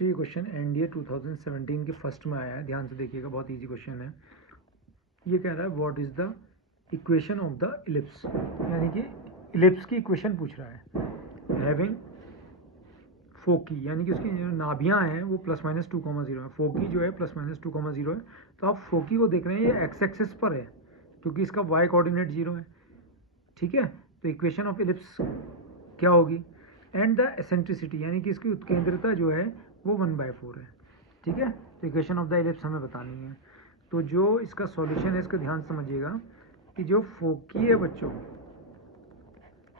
तो ये question NDA 2017 के फर्स्ट में आया है, ध्यान से देखिएगा, बहुत इजी क्वेश्चन है। ये कह रहा है what is the equation of the ellipse, यानी कि इलिप्स की इक्वेशन पूछ रहा है। हैविंग फोकी, यानी कि उसकी जो नाभियाँ हैं वो +-2,0 है। फोकी जो है +-2,0 है। तो आप फोकी को देख रहे हैं, ये एक्स एक्सिस पर है क्योंकि इसका वाई कोऑर्डिनेट 0 है। ठीक है, तो इक्वेशन ऑफ इलिप्स क्या होगी? एंड द एसेंट्रिसिटी, यानी कि इसकी उत्केंद्रता जो है वो 1/4 है। ठीक है, तो इक्वेशन ऑफ द इलिप्स हमें बतानी है। तो जो इसका सॉल्यूशन है, इसका ध्यान समझिएगा कि जो फोकी है बच्चों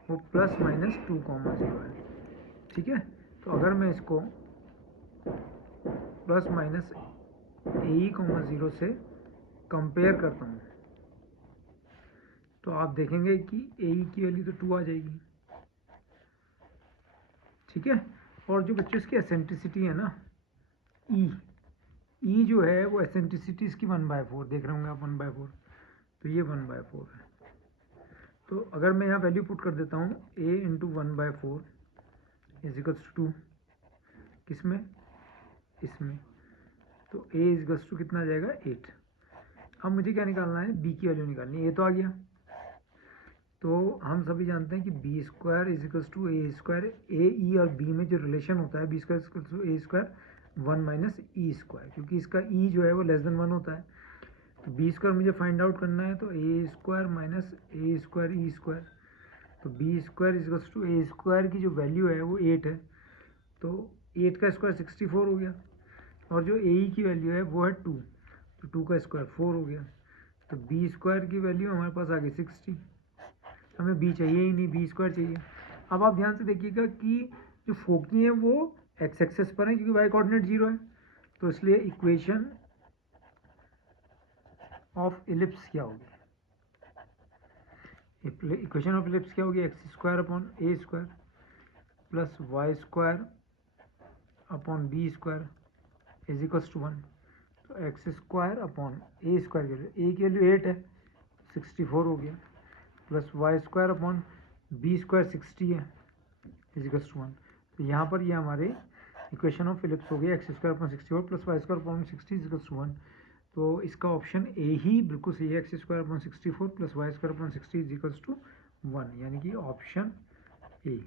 वो +-2,0 है। ठीक है, तो अगर मैं इसको ±AE,0 से कंपेयर करता हूँ तो आप देखेंगे कि AE की वैल्यू तो 2 आ जाएगी। ठीक है, और जो बच्चों इसकी एसेंट्रिसिटी है ना E जो है वो एसेंट्रिसिटी इसकी 1/4 देख रहे होंगे आप, 1/4, तो ये 1/4 है। तो अगर मैं यहाँ वैल्यू पुट कर देता हूँ A × 1/4 = 2, किसमें? इसमें, तो A = कितना आ जाएगा? 8। अब मुझे क्या निकालना है? B की वैल्यू निकालनी है। A तो आ गया, तो हम सभी जानते हैं कि B² = A²। A, E और B में जो रिलेशन होता है B² = A², 1 - E², क्योंकि इसका E जो है वो <1 होता है। तो B² मुझे फाइंड आउट करना है, तो A² - A² E², तो B² = A² की जो वैल्यू है वो 8 है, तो 8 का स्क्वायर 64 हो गया, और जो AE की वैल्यू है वो है 2, तो 2 का स्क्वायर 4 हो गया, तो B² की वैल्यू हमारे पास आ गई 60। हमें B चाहिए ही नहीं, B² चाहिए। अब आप ध्यान से देखिएगा कि जो फोकी है वो एक्स एक्सेस पर है क्योंकि वाई कोऑर्डिनेट 0 है, तो इसलिए इक्वेशन ऑफ इलिप्स क्या होगी? इक्वेशन ऑफ इलिप्स क्या होगी? x² / A² + y² / B² = 1। तो x² / A² की वैल्यू, A की वैल्यू 8 है, 64 हो गया, प्लस y² / B² 60 है, = 1। तो यहाँ पर ये हमारे इक्वेशन ऑफ फिलिप्स हो गया, x² / 64 + y² / 60 = 1। तो इसका ऑप्शन ए ही बिल्कुल सही है, x² / 64 + y² / 60 = 1, यानी कि ऑप्शन ए।